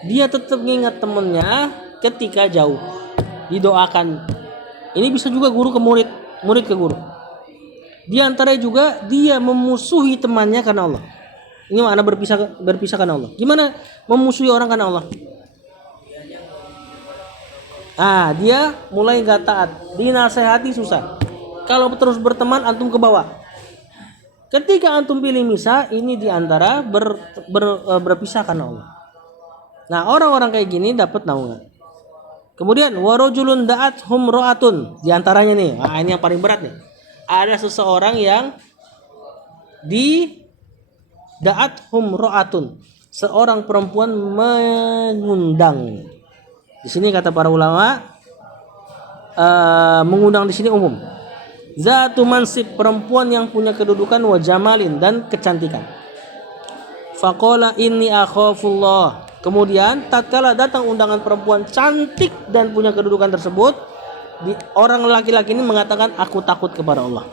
dia tetap ngingat temennya ketika jauh, didoakan. Ini bisa juga guru ke murid, murid ke guru. Di antara juga dia memusuhi temannya karena Allah. Ini makna berpisah karena Allah. Gimana memusuhi orang karena Allah? Dia mulai gak taat, dinasehati susah. Kalau terus berteman antum ke bawah. Ketika antum pilih misah, ini diantara berpisah karena Allah. Nah, orang-orang kayak gini dapat naungan. Kemudian warajulun da'at hum ra'atun, di antaranya nih. Ini yang paling berat nih. Ada seseorang yang di da'at hum ra'atun, seorang perempuan mengundang. Di sini kata para ulama, mengundang di sini umum. Zatu mansib, perempuan yang punya kedudukan wa jamalin dan kecantikan. Faqala inni akhafullah. Kemudian tatkala datang undangan perempuan cantik dan punya kedudukan tersebut, orang laki-laki ini mengatakan aku takut kepada Allah.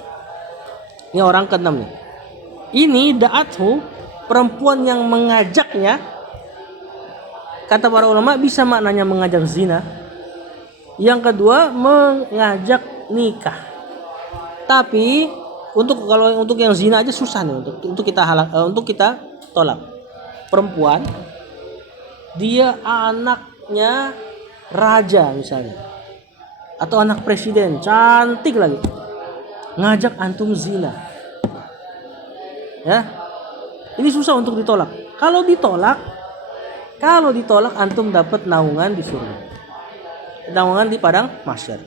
Ini orang ke-6 nih. Ini da'athu, perempuan yang mengajaknya. Kata para ulama bisa maknanya mengajak zina. Yang kedua mengajak nikah. Tapi kalau untuk yang zina aja susah nih untuk kita tolak. Perempuan dia anaknya raja misalnya, atau anak presiden cantik lagi, ngajak antum zina, ya ini susah untuk ditolak. Kalau ditolak antum dapat naungan di surga, naungan di padang mahsyar.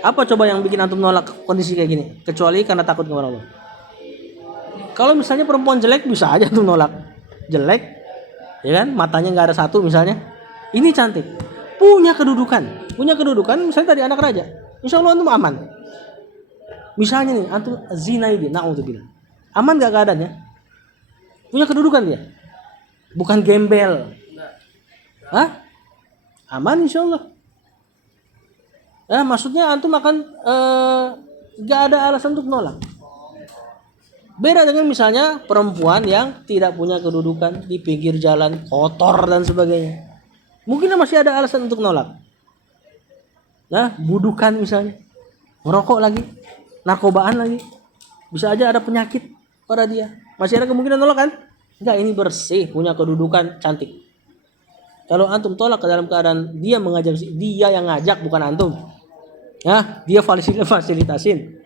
Apa coba yang bikin antum nolak kondisi kayak gini? Kecuali karena takut kepada Allah. Kalau misalnya perempuan jelek bisa aja antum nolak. Jelek, ya kan? Matanya nggak ada satu misalnya. Ini cantik, punya kedudukan misalnya tadi anak raja. Insya Allah antum aman. Misalnya nih antum zina ini, naudzubillah. Aman nggak keadaannya? Punya kedudukan dia, bukan gembel. Aman insya Allah. Maksudnya antum akan gak ada alasan untuk nolak. Beda dengan misalnya perempuan yang tidak punya kedudukan, di pinggir jalan, kotor dan sebagainya. Mungkin masih ada alasan untuk nolak. Budukan misalnya, merokok lagi, narkobaan lagi, bisa aja ada penyakit pada dia. Masih ada kemungkinan nolak kan? Enggak, ini bersih, punya kedudukan, cantik. Kalau antum tolak ke dalam keadaan dia mengajak, dia yang ngajak bukan antum. Dia fasilitasin,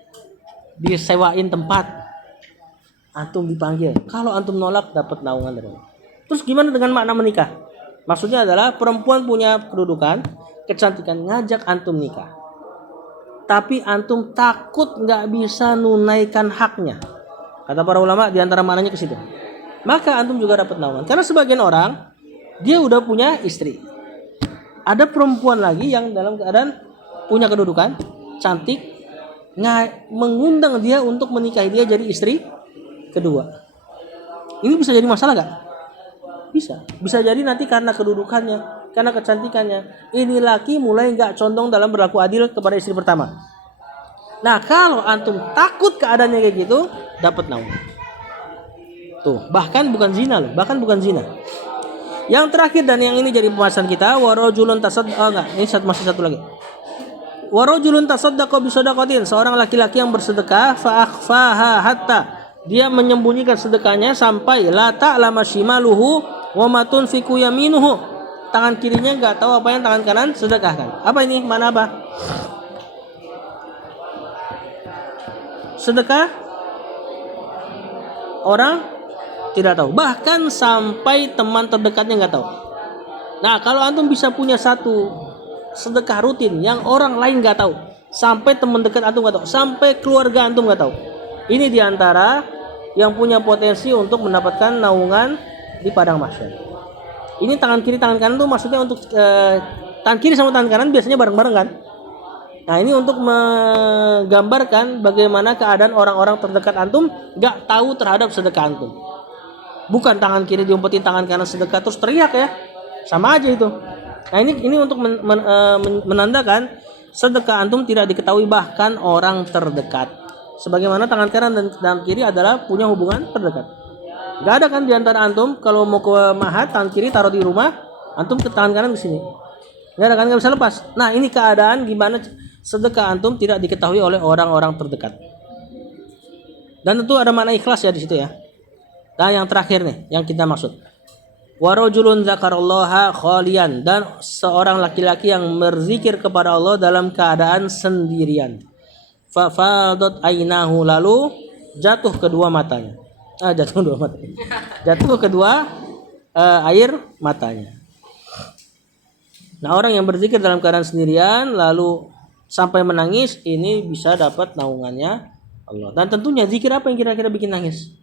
disewain tempat, antum dipanggil. Kalau antum nolak dapat naungan dari Allah. Terus gimana dengan makna menikah? Maksudnya adalah perempuan punya kedudukan, kecantikan, ngajak antum nikah. Tapi antum takut nggak bisa nunaikan haknya. Kata para ulama di antara maknanya ke situ. Maka antum juga dapat naungan. Karena sebagian orang dia udah punya istri. Ada perempuan lagi yang dalam keadaan punya kedudukan, cantik, mengundang dia untuk menikahi dia jadi istri kedua. Ini bisa jadi masalah gak? Bisa jadi nanti karena kedudukannya, karena kecantikannya, ini laki mulai gak condong dalam berlaku adil kepada istri pertama. Nah, kalau antum takut keadaannya kayak gitu, dapat naungan. Tuh, bahkan bukan zina loh, Yang terakhir dan yang ini jadi pembahasan kita, warajulun ini masih satu lagi. Warajulun tasaddaqa bisadaqatin, seorang laki-laki yang bersedekah fa akhfaha hatta, dia menyembunyikan sedekahnya sampai la ta'lama shimaluhu wa ma tunfiqu yaminuhu, tangan kirinya enggak tahu apa yang tangan kanan sedekahkan. Apa ini? Mana apa? Sedekah orang tidak tahu, bahkan sampai teman terdekatnya enggak tahu. Nah, kalau antum bisa punya satu sedekah rutin yang orang lain nggak tahu, sampai teman dekat antum nggak tahu, sampai keluarga antum nggak tahu. Ini diantara yang punya potensi untuk mendapatkan naungan di padang mahsyar. Ini tangan kiri tangan kanan tuh maksudnya untuk tangan kiri sama tangan kanan biasanya bareng-bareng kan. Nah ini untuk menggambarkan bagaimana keadaan orang-orang terdekat antum nggak tahu terhadap sedekah antum. Bukan tangan kiri diumpetin tangan kanan sedekah terus teriak ya, sama aja itu. Nah ini untuk menandakan sedekah antum tidak diketahui bahkan orang terdekat. Sebagaimana tangan kanan dan tangan kiri adalah punya hubungan terdekat. Gak ada kan diantara antum kalau mau ke mahat tangan kiri taruh di rumah, antum ke tangan kanan ke sini. Gak ada kan, gak bisa lepas. Nah ini keadaan gimana sedekah antum tidak diketahui oleh orang-orang terdekat. Dan tentu ada makna ikhlas ya di situ ya. Dan yang terakhir nih yang kita maksud. Warajulun zakarallaha khalian, dan seorang laki-laki yang berzikir kepada Allah dalam keadaan sendirian. Fafadat ainahu, lalu jatuh kedua matanya. Jatuh kedua air matanya. Nah, orang yang berzikir dalam keadaan sendirian lalu sampai menangis, ini bisa dapat naungannya Allah. Dan tentunya zikir apa yang kira-kira bikin nangis?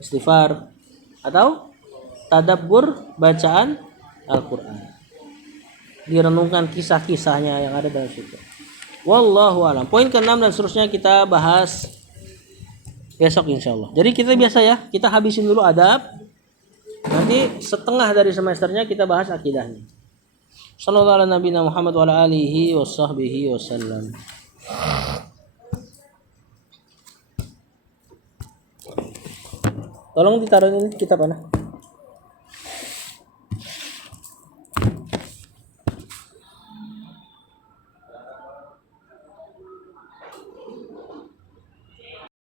Istighfar atau tadabbur bacaan Al-Qur'an. Direnungkan kisah-kisahnya yang ada dalam situ. Wallahu alam. Poin ke-6 dan seterusnya kita bahas besok insyaallah. Jadi kita biasa ya, kita habisin dulu adab. Nanti setengah dari semesternya kita bahas akidahnya. Sallallahu alaihi nabiyina Muhammad wa ala alihi washabbihi wasallam. Tolong ditaruh ini kitab mana?